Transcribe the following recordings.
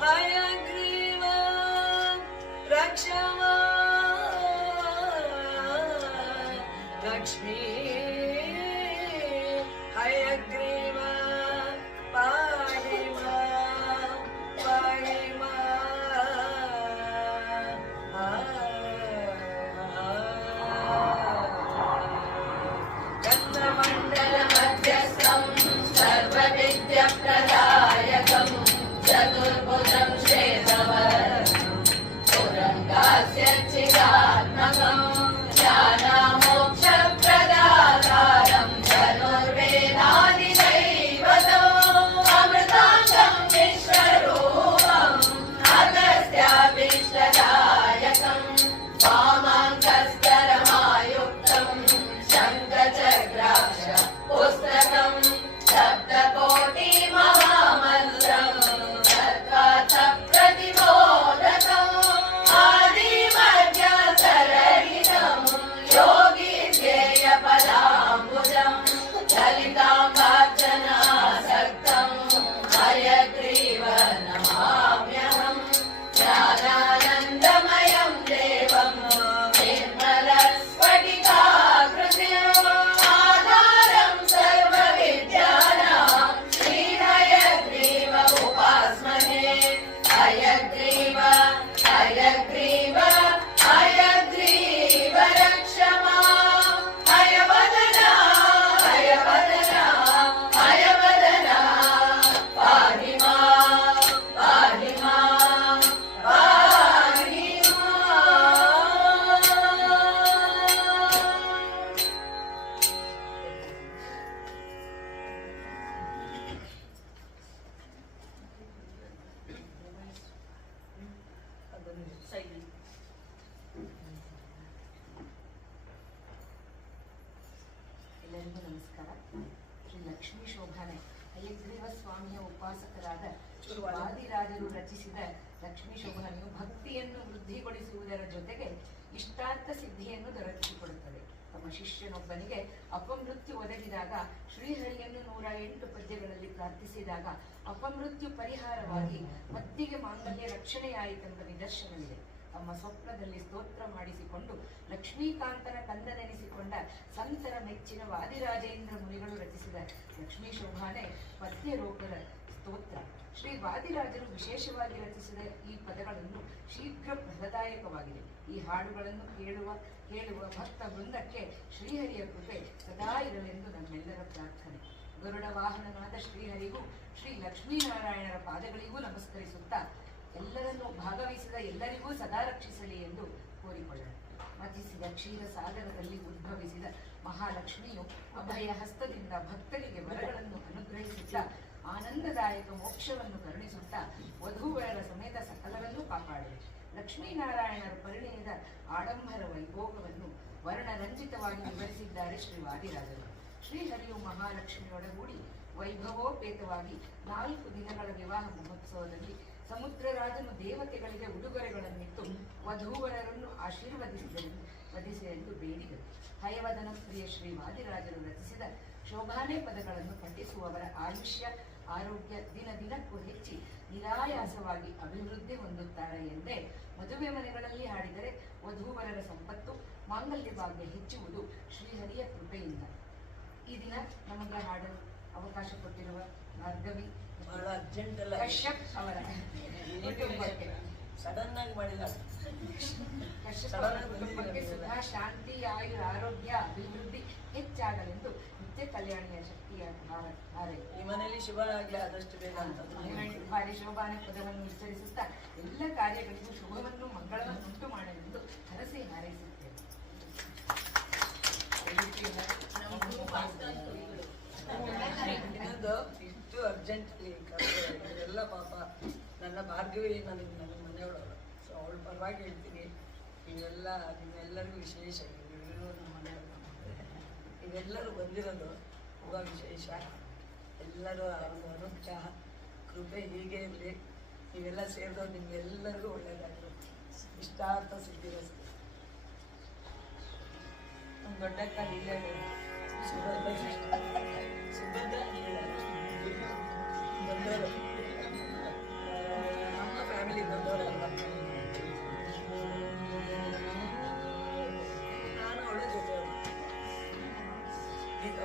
हयग्रीव रक्षम लक्ष्मी हयग्रीव पाहि मा गन्धमण्डल मध्यस्थं सर्वविद्याप्रदायकं चतुर्भुजं श्वेतवर्णं पुरङ्गास्य चिदात्मकं ज्ञानमोक्षप्रदातारं धनुर्वेदादिदैवतम् अमृताङ्गं विश्वरूपम् अगस्त्याभीष्टदायकं वामाङ्कस्तरमायुक्तं शङ्खचक्राक्ष पुस्तकं सप्तकोटि महामन्त्रं तत्त्वार्थ प्रतिबोधकम् आदिमध्यन्तरहितं योगी ध्येयपदाम्बुजं ललिताम्बार्चनासक्तं हयग्रीव नमाम्यहम् ज्ञानानन्दमयं देवं निर्मलस्फटिकाकृतिम् आधारं सर्वविद्यानां श्रीहयग्रीव उपास्महे हयग्रीव हयग्रीव हयग्रीव रक्ष मां हयवदना हयवदना हयवदना पाहि मां पाहि मां पाहि ಎಲ್ಲರಿಗೂ ನಮಸ್ಕಾರ. ಶ್ರೀ ಲಕ್ಷ್ಮೀ ಶೋಭಾನೆ ಹಯಗ್ರೀವ ಸ್ವಾಮಿಯ ಉಪಾಸಕರಾದ ಶ್ರೀ ವಾದಿರಾಜರು ರಚಿಸಿದ ಲಕ್ಷ್ಮೀ ಶೋಭಾನೆಯು ಭಕ್ತಿಯನ್ನು ವೃದ್ಧಿಗೊಳಿಸುವುದರ ಜೊತೆಗೆ ಇಷ್ಟಾರ್ಥ ಸಿದ್ಧಿಯನ್ನು ದೊರಕಿಸಿಕೊಡುತ್ತದೆ. ತಮ್ಮ ಶಿಷ್ಯನೊಬ್ಬನಿಗೆ ಅಪಮೃತ್ಯು ಒದಗಿದಾಗ ಶ್ರೀಹರಿಯನ್ನು 108 ಪದ್ಯಗಳಲ್ಲಿ ಪ್ರಾರ್ಥಿಸಿದಾಗ ಅಪಮೃತ್ಯು ಪರಿಹಾರವಾಗಿ ಪತ್ತಿಗೆ ಮಾಂಗಲ್ಯ ರಕ್ಷಣೆಯಾಯಿತೆಂಬ ನಿದರ್ಶನವಿದೆ. ತಮ್ಮ ಸ್ವಪ್ನದಲ್ಲಿ ಸ್ತೋತ್ರ ಮಾಡಿಸಿಕೊಂಡು ಲಕ್ಷ್ಮೀಕಾಂತನ ಕಂದನೆನಿಸಿಕೊಂಡ ಸಂತರ ಮೆಚ್ಚಿನ ವಾದಿರಾಜೇಂದ್ರ ಮುನಿಗಳು ರಚಿಸಿದ ಲಕ್ಷ್ಮೀ ಶೋಭಾನೆ ಪದ್ಯರೂಪದ ಸ್ತೋತ್ರ. ಶ್ರೀ ವಾದಿರಾಜರು ವಿಶೇಷವಾಗಿ ರಚಿಸಿದ ಈ ಪದಗಳನ್ನು ಶೀಘ್ರ ಫಲದಾಯಕವಾಗಿದೆ. ಈ ಹಾಡುಗಳನ್ನು ಕೇಳುವ ಭಕ್ತ ವೃಂದಕ್ಕೆ ಶ್ರೀಹರಿಯ ಕೃಪೆ ಸದಾ ಇರಲೆಂದು ನಮ್ಮೆಲ್ಲರ ಪ್ರಾರ್ಥನೆ. ಗರುಡ ವಾಹನನಾದ ಶ್ರೀಹರಿಗೂ ಶ್ರೀ ಲಕ್ಷ್ಮೀನಾರಾಯಣರ ಪಾದಗಳಿಗೂ ನಮಸ್ಕರಿಸುತ್ತಾ ಎಲ್ಲರನ್ನೂ ಭಾಗವಹಿಸಿದ ಎಲ್ಲರಿಗೂ ಸದಾ ರಕ್ಷಿಸಲಿ ಎಂದು ಕೋರಿಕೊಳ್ಳೋಣ. ಮಥಿಸಿದ ಕ್ಷೀರ ಸಾಗರದಲ್ಲಿ ಉದ್ಭವಿಸಿದ ಮಹಾಲಕ್ಷ್ಮಿಯು ಅಭಯ ಹಸ್ತದಿಂದ ಭಕ್ತರಿಗೆ ವರಗಳನ್ನು ಅನುಗ್ರಹಿಸುತ್ತಾ ಆನಂದದಾಯಕ ಮೋಕ್ಷವನ್ನು ಕರುಣಿಸುತ್ತಾ ವಧೂವರರ ಸಮೇತ ಸಕಲರನ್ನೂ ಕಾಪಾಡಲಿ. ಲಕ್ಷ್ಮೀನಾರಾಯಣರ ಪರಿಣಯದ ಆಡಂಬರ ವೈಭೋಗವನ್ನು ವರ್ಣರಂಜಿತವಾಗಿ ವಿವರಿಸಿದ್ದಾರೆ ಶ್ರೀ ವಾದಿರಾಜರು. ಶ್ರೀಹರಿಯು ಮಹಾಲಕ್ಷ್ಮಿಯೊಡಗೂಡಿ ವೈಭವೋಪೇತವಾಗಿ 4 ದಿನಗಳ ವಿವಾಹ ಮಹೋತ್ಸವದಲ್ಲಿ ಸಮುದ್ರರಾಜನು ದೇವತೆಗಳಿಗೆ ಉಡುಗೊರೆಗಳನ್ನಿತ್ತು ವಧೂವರರನ್ನು ಆಶೀರ್ವದಿಸೆಂದು ಬೇಡಿದರು. ಹಯವದನ ಪ್ರಿಯ ಶ್ರೀ ವಾದಿರಾಜರು ರಚಿಸಿದ ಶೋಭಾನೆ ಪದಗಳನ್ನು ಪಠಿಸುವವರ ಆಯುಷ್ಯ ಆರೋಗ್ಯ ದಿನ ದಿನಕ್ಕೂ ಹೆಚ್ಚಿ ನಿರಾಯಾಸವಾಗಿ ಅಭಿವೃದ್ಧಿ ಹೊಂದುತ್ತಾರೆ ಎಂದೇ ಮದುವೆ ಮನೆಗಳಲ್ಲಿ ಹಾಡಿದರೆ ವಧೂವರರ ಸಂಪತ್ತು ಮಾಂಗಲ್ಯ ಭಾಗ್ಯ ಹೆಚ್ಚುವುದು ಶ್ರೀಹರಿಯ ಕೃಪೆಯಿಂದ. ಈ ದಿನ ನಮಗೆ ಹಾಡಲು ಅವಕಾಶ ಕೊಟ್ಟಿರುವ ಭಾರ್ಗವಿ ಬಹಳ ಅರ್ಜೆಂಟ್ ಅಲ್ಲ, ಕಶ್ಯಪ್ ಅವರ ಕುಟುಂಬಕ್ಕೆ ಸಡನ್ ಆಗಿ ಮಾಡಿದ ಕಶ್ಯಪ್ ಅವರ ಕುಟುಂಬಕ್ಕೆ ಸುಖ ಶಾಂತಿ ಆಯುರ ಆರೋಗ್ಯ ಅಭಿವೃದ್ಧಿ ಹೆಚ್ಚಾಗಲೆಂದು ನಿತ್ಯ ಕಲ್ಯಾಣಿಯ ಶಕ್ತಿಯ ಹಾರೈಕೆ. ಈ ಮನೆಯಲ್ಲಿ ಶುಭ ಆಗ್ಲಿ ಆದಷ್ಟು ಬೇಗ ಅಂತ ಬಾರಿ ಶೋಭಾನೆ ಪದವನ್ನು ಉಚ್ಚರಿಸುತ್ತಾ ಎಲ್ಲ ಕಾರ್ಯಗಳಿಗೂ ಶುಭವನ್ನು ಮಂಗಳವನ್ನು ಉಂಟು ಮಾಡಲೆಂದು ಹರಸಿ ಹಾರೈಸುತ್ತೇವೆ. ಇನ್ನೊಂದು ಇಷ್ಟು ಅರ್ಜೆಂಟ್ಲಿ ಎಲ್ಲ ಪಾಪ ನನ್ನ ಭಾರ್ಗವಿ ನನ್ನ ಮನೆಯೊಳಗೆ, ಸೊ ಅವಳ ಪರವಾಗಿ ಹೇಳ್ತೀನಿ. ನಿಮ್ಮೆಲ್ಲರಿಗೂ ವಿಶೇಷ ಇವೆಲ್ಲರೂ ನಮ್ಮ ಮನೆಯೊಳಗೆ ಇವೆಲ್ಲರೂ ಬಂದಿರೋದು ತುಂಬ ವಿಶೇಷ. ಎಲ್ಲರೂ ಅನುಗ್ರಹ ಕೃಪೆ ಹೀಗೆ ಇರಲಿ. ನೀವೆಲ್ಲ ಸೇರಿದವ್ರು ನಿಮ್ಗೆಲ್ಲರಿಗೂ ಒಳ್ಳೆಯದಾಗಲಿ, ಇಷ್ಟಾರ್ಥ ಸಿದ್ಧಿರಸ್ತು. ಒಂದು ದೊಡ್ಡ ಇಲ್ಲೇ ಸುಭದ್ರ ದೊಡ್ಡವರು ನಮ್ಮ ಫ್ಯಾಮಿಲಿ ದೊಡ್ಡವರಲ್ವ. ನಾನು ಅವಳ ಜೊತೆಯವರು. ಈಗ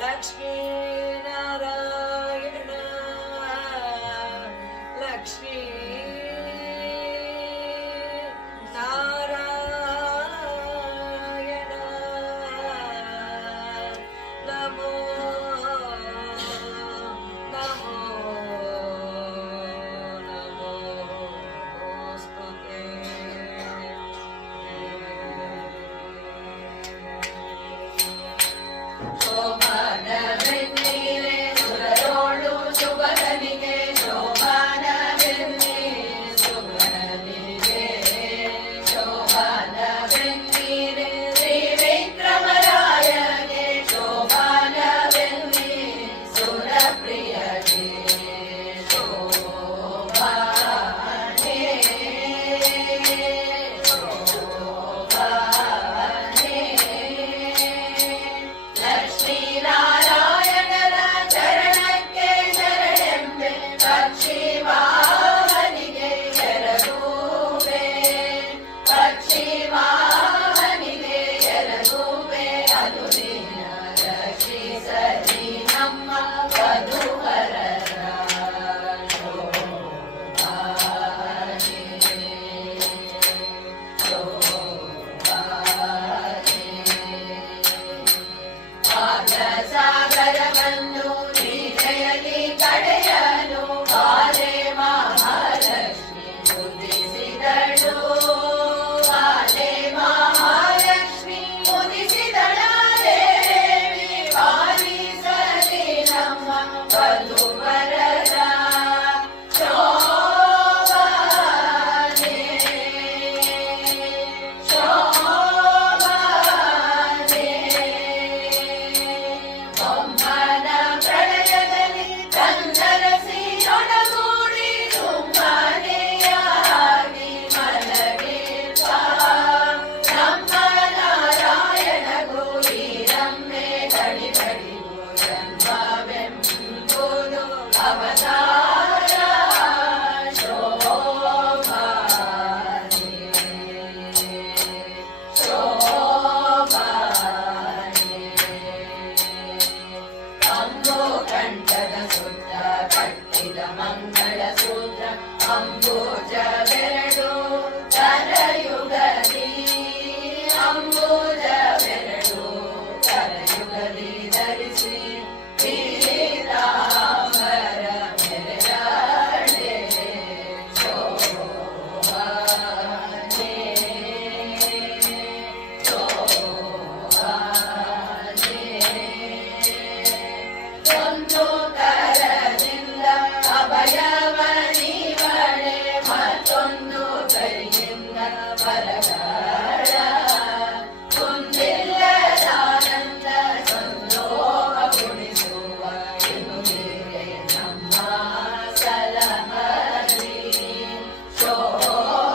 ಲಕ್ಷ್ಮೀ ನಾರಾಯಣ ಲಕ್ಷ್ಮೀ ನಾರಾಯಣ ನಮೋ ನಮೋ ನಮೋಸ್ತುತೇ. Oh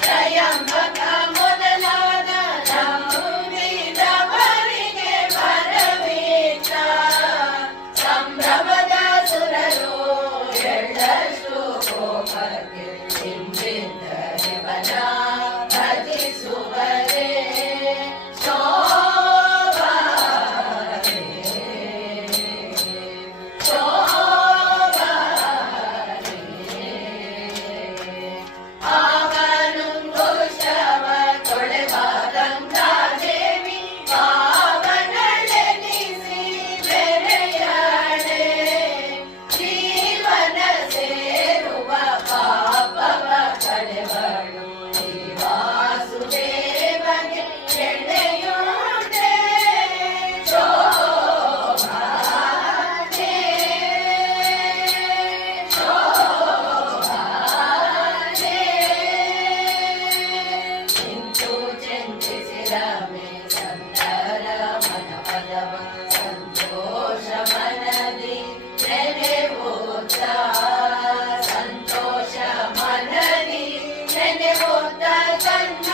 ತ್ರಯಂಬಕ ಮೊದಲಾದ ನಂಬಿದವ ಮೇ ಸಂತರ ಮನ ಪದವ ಸಂತೋಷ ಮನದಿ ನೆನೆವೋತ ಸಂತೋಷ ಮನದಿ ನೆನೆವೋತ ಕನ್ನ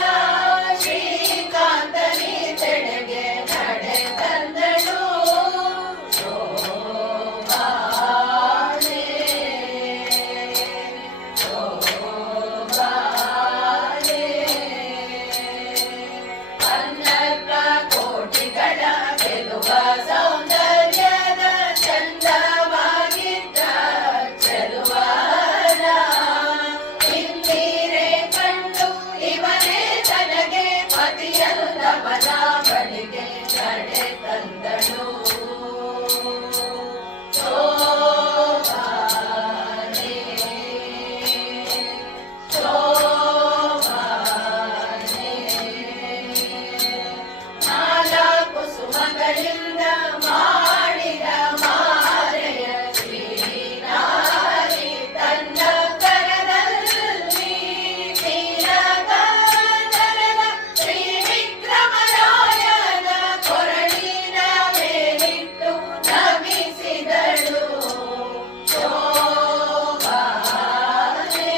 ಶ್ರೀಕಾಂತನಿ ತೆಡೆಗೆ ನಡೆ ತಂದಳು ಶೋಭಾನೆ ಶೋಭಾನೆ ಕನ್ನಡ ಕೋಟಿಗಳ ಗೆಲುವ ಸೌಂದರ್ಯದ ಚಂದವಾಗಿದ್ದ ಚೆಲುವನ ಇಂದಿರೆ ಕಂಡು ಇವನೇ ತನಗೆ ಪತಿಯಲ್ಲವನ ಬಳಿಗೆ ಕಡೆ ತಂದಳು ಶೋಭಾನೆ ಶೋಭಾನೆ ನಾಲ್ಕು ಸುಮಗಳಿಂದ ಮಾಡಿದ ಮಾರೆಯ ಶ್ರೀನಾರಿ ತನ್ನ ಕರದಲ್ಲಿ ನೀಲಗಂಧರದ ಶ್ರೀ ವಿಕ್ರಮರಾಯನ ಕೊರಳಿನ ಮೇಲಿಟ್ಟು ನಮಿಸಿದಳು ಶೋಭಾನೆ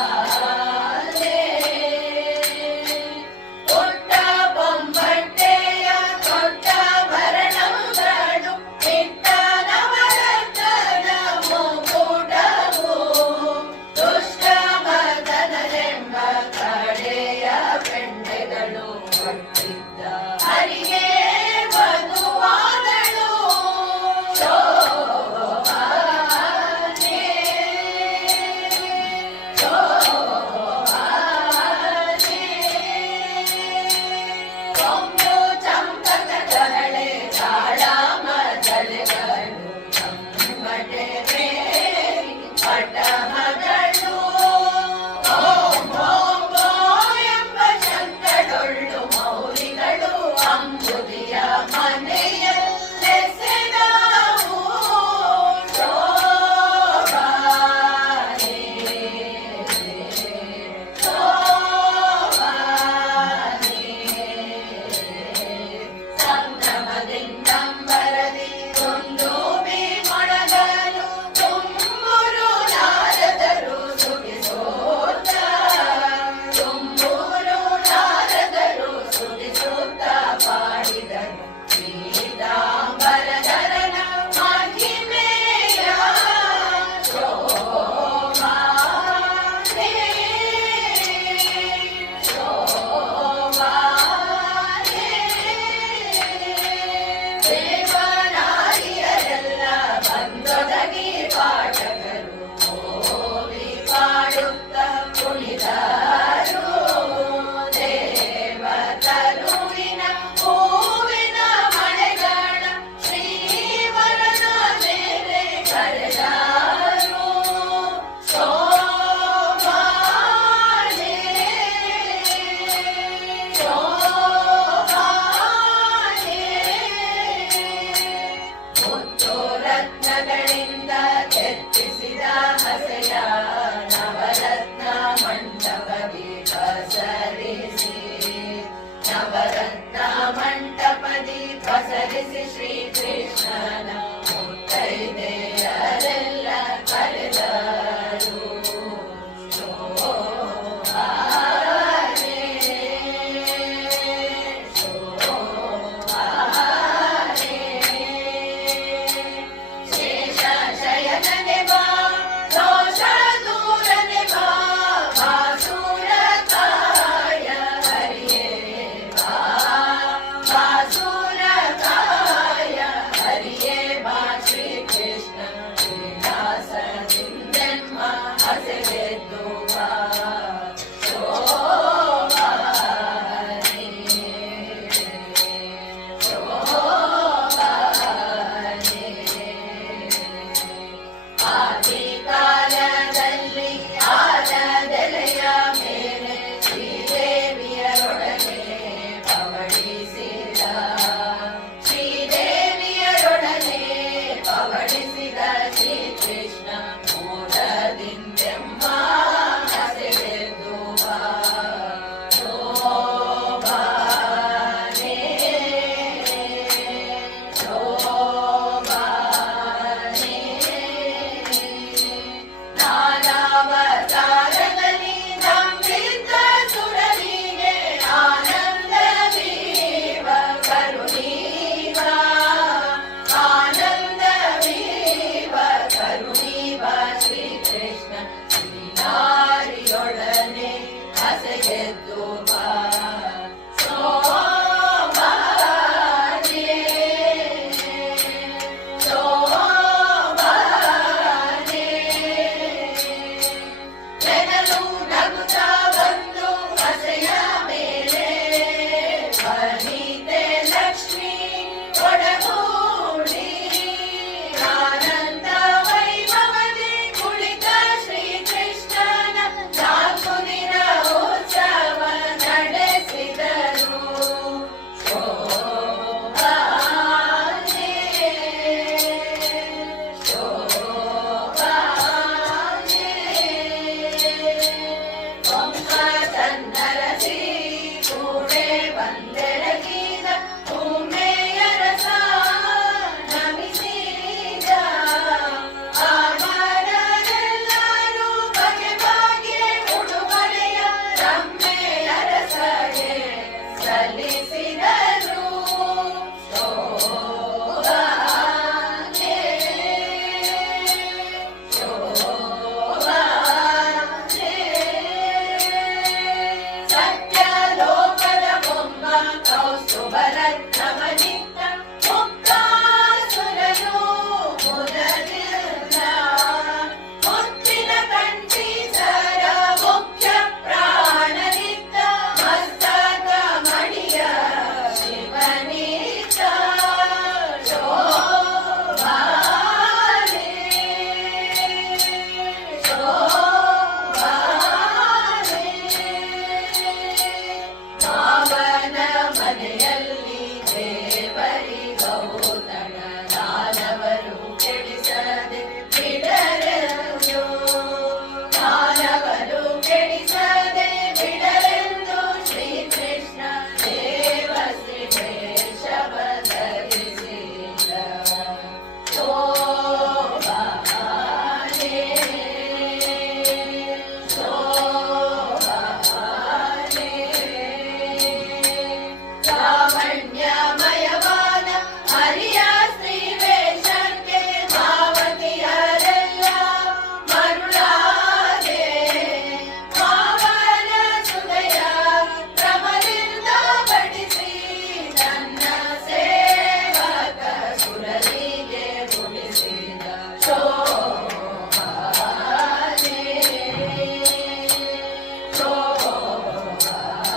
ಶೋಭಾನೆ ಕೊಟ್ಟ ಬೊಂಬಟ್ಟೆಯ ಕೊಟ್ಟ ಭರಣಗಳು ಇಟ್ಟ ನವರತ್ನದ ಮುಕುಟವು ದುಷ್ಟ ಮದನರೆಂಬ ಕಡೆಯ ಬೆಣ್ಣೆಗಳು ಕಟ್ಟಿದ್ದ ಹರಿಗೆ ವಧುವಾದಳು ಶೋಭಾನೆ ಶೋಭಾನೆ ಕೊಂಬು ಚಂಪಕದಳೆ ತಾಳಮ ತಲೆಗಳು ಚಮ್ಮಟೆ ಮೇರಿ ಪಟಮಗಳು ಓಂ ಓಂ ಓಂ ಎಂಬ ಶಂಕಡೊಳ್ಳು ಮೌಲಿಗಳು ಅಂಬುದಿಯ ಮನೆಯಲ್ಲೆಸೆದವು ಶೋಭಾನೆ ಶೋಭಾನೆ ಸಂಭ್ರಮದಿಂದಂಬರದಿ ತುಂದುಬಿ ಮೊಳಗಲು ತುಂಬುರು ನಾರದರು ಸುಗಿಸೋತ ತುಂಬುರು ನಾರದರು ಸುಗಿಸೋತ ಪಾಡಿದರು ಪೀತಾಂಬರಧರನ ಮಹಿಮೆಯ ಶೋಭಾನೆ ಶೋಭಾನೆ ದೇವನಾರಿಯರೆಲ್ಲ ಬಂದೊದಗಿ ಪಾಠಕರು ಓವಿ ಪಾಡುತ್ತ ಕುಣಿದರು ದೇವತರುವಿನ ಹೂವಿನ ಮಳೆಗಾಣ ಶ್ರೀವರನ ಮೇಲೆ ಕರೆದರು ಶೋಭಾನೆ ಶೋಭಾನೆ ಮುತ್ತು ರತ್ನಗಳಿಂದ ಕೆತ್ತಿಸಿದ ಹಸೆಯ ನವರತ್ನ ಮಂಟಪದಿ ಪಸರಿಸಿ ನವರತ್ನ ಮಂಟಪದಿ ಪಸರಿಸಿ ಶ್ರೀಕೃಷ್ಣನ ಮುತ್ತೈದೆಯರೆಲ್ಲ ಕರೆದರು ಶೋಭಾನೆ ಶೋಭಾನೆ ಶೇಷ ಶಯನನೆ ಬಾ ದೋಷ ದೂರನೆ ಬಾ ಭಾಸುರ ಕಾಯ ಹರಿಯೇ ಬಾ ಭಾಸುರ ಕಾಯ ಸತ್ಯ ಲೋಕದ ಬೊಮ್ಮ ಕೌಸ್ತುಭರತ್ನವನಿತ್ತ ಮುಕ್ತಾಸುರನು ಮುದಲಿಲ್ಲ ಮುತ್ತಿನ ಕಂಠೀಸರ ಮುಖ್ಯ ಪ್ರಾಣನಿತ್ತ ಮಸ್ತಕ ಮಣಿಯ ಶಿವನಿತ್ತ ಶೋಭಾನೆ ಶೋಭಾನೆ ಮಾವನ ಮನೆಯಲ್ಲಿ ದೇವರಿಗೌತಣ ದಾನವರು ಕೆಡಿಸದೆ ಬಿಡರೆಂದು ದಾನವರು ಕೆಡಿಸದೆ ಬಿಡರೆಂದು ಶ್ರೀಕೃಷ್ಣ ದೇವಶ್ರೀ ವೇಷವ ಧರಿಸಿದ ಶೋಭಾನೆ ಶೋಭಾನೆ ಲಾವಣ್ಯಮಯವಾದ ಹರಿಯ ಶ್ರೀ ವೇಷಕ್ಕೆ ಮಾವತಿಯರೆಲ್ಲ ಮರುಳಾದೆ ಮಾವನ ಸುದಯ ಕ್ರಮದಿಂದ ಬಡಿಸಿ ನನ್ನ ಸೇವಕ ಸುರರಿಗೆ ಗುಣಿಸಿದ ಶೋಭಾನೆ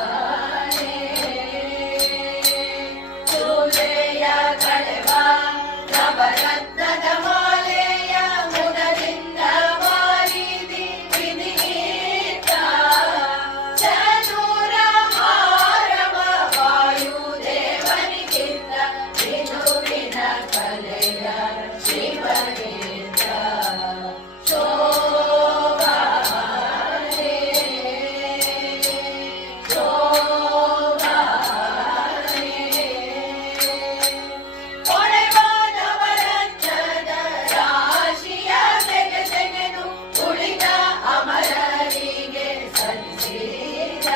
ಶೋಭಾನೆ ಸೂರ್ಯ ಕಳೆವ ನವರತ್ನದ ಮಾಲೆಯ ಮುದದಿಂದ ಮಾರಿದಿ ವಿಧಿಗೀತ ಚತುರ ಹಾರವ ವಾಯುದೇವನಿಗಿಂತ ವಿಧುವಿನ ಕಲೆಯ ಶಿವನಿಂದ ಶೋಭಾನೆ ಶೋಭಾನೆ ಹೊಳೆವ ನವರತ್ನದ ರಾಶಿಯ ತೆಗೆದು ಉಳಿದ ಅಮರರಿಗೆ ಸಲ್ಲಿಸಿದ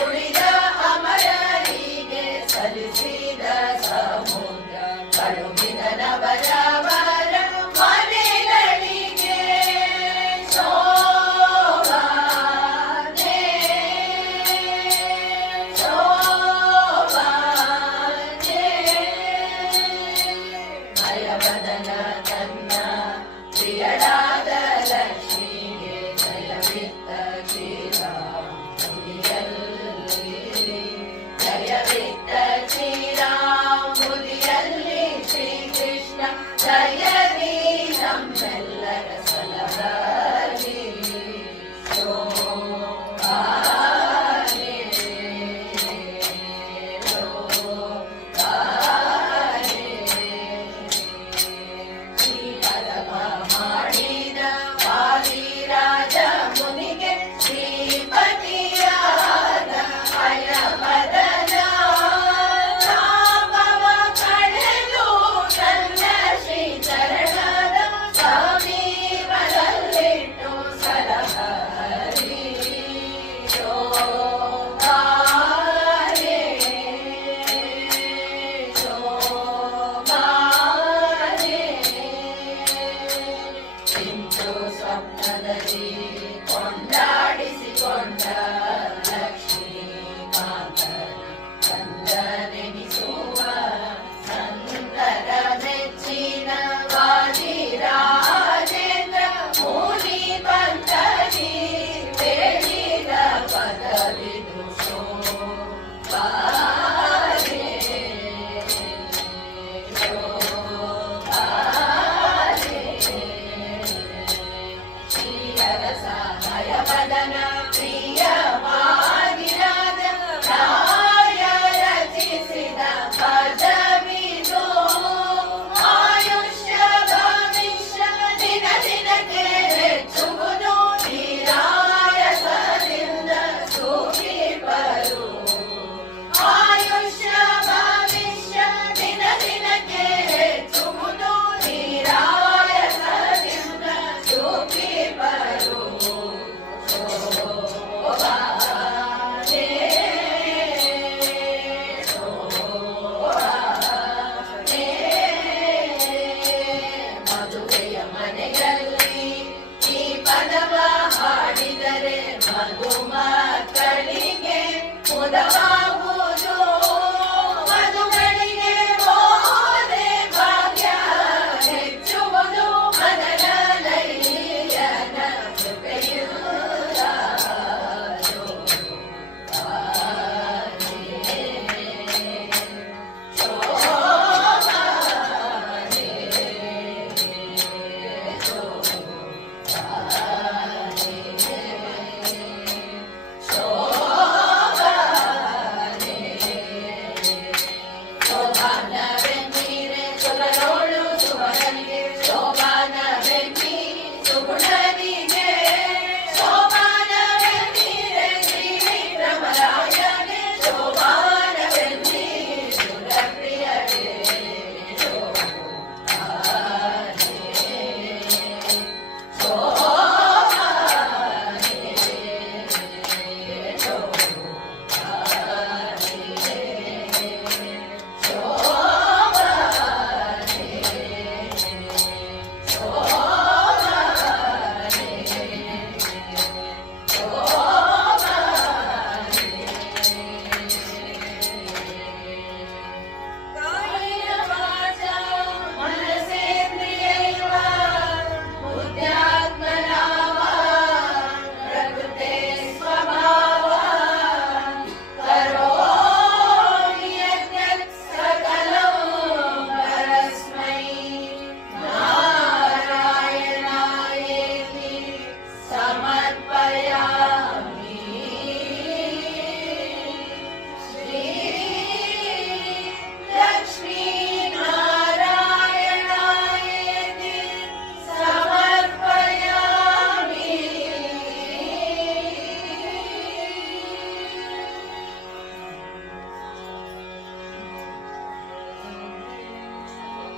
ಉಳಿದ ಅಮರರಿಗೆ ಸಲ್ಲಿಸಿದ ಸಮುದ್ರ ಕಳುಹಿದ ನವರವರ ಮನೆಗಳಿಗೆ ಶೋಭಾನೆ ಶೋಭಾನೆ ಭಯವದನ ತನ್ನ ಪ್ರಿಯಳಾದ ಲಕ್ಷ್ಮಿಗೆ ಜಯವಿತ್ತ ಶ್ರೀರಾಮುದಿಯಲ್ಲಿ ಜಯವಿತ್ತ ಶ್ರೀರಾಮುದಿಯಲ್ಲಿ ಶ್ರೀಕೃಷ್ಣ ಜಯದಿ ನಮ್ಮೆಲ್ಲರ ಸಲಹಲಿ ಶೋಭಾನೆ ಶೋಭಾನೆ ಶ್ರೀಪದವ ಮಾಡಿದ ವಾದಿರಾಜ ಮುನಿಗೆ ಶ್ರೀಪತಿಯಾದ ಭಯವದನ ತಾಪವ ಕಳೆದು ನನ್ನ ಶ್ರೀ ಚರಣದ ಸಮೀಪದಲ್ಲಿಟ್ಟು ಸಲಹರಿ ಶೋಭಾನೆ ಶೋಭಾನೆ ಇಂದು ಸ್ವಪ್ನದಲ್ಲಿ ಕೊಂಡಾಡಿಸಿಕೊಂಡ ಲಕ್ಷ್ಮೀ ಮಾತನ ಕಂದನೆನಿಸುವ ಸಂತರ ಮೆಚ್ಚಿನ ವಾದಿರಾಜೇಂದ್ರ ಮುನಿ ಪಂಥನಿ ಬೇಡಿದ ಪದವಿದು ಶೋಭಾನೆ ಶೋಭಾನೆ ಶ್ರೀರಸ ಭಯವದನ ಪ್ರಿಯ ವಾದಿರಾಜ ರಾಯ ರಚಿಸಿದ ಪದವಿದು ಆಯುಷ್ಯ ಭವಿಷ್ಯ ದಿನ ದಿನಕ್ಕೆ ಹೆಚ್ಚುವುದು ನಿರಾಯಸದಿಂದ ಸುಖಿ ಬರುವ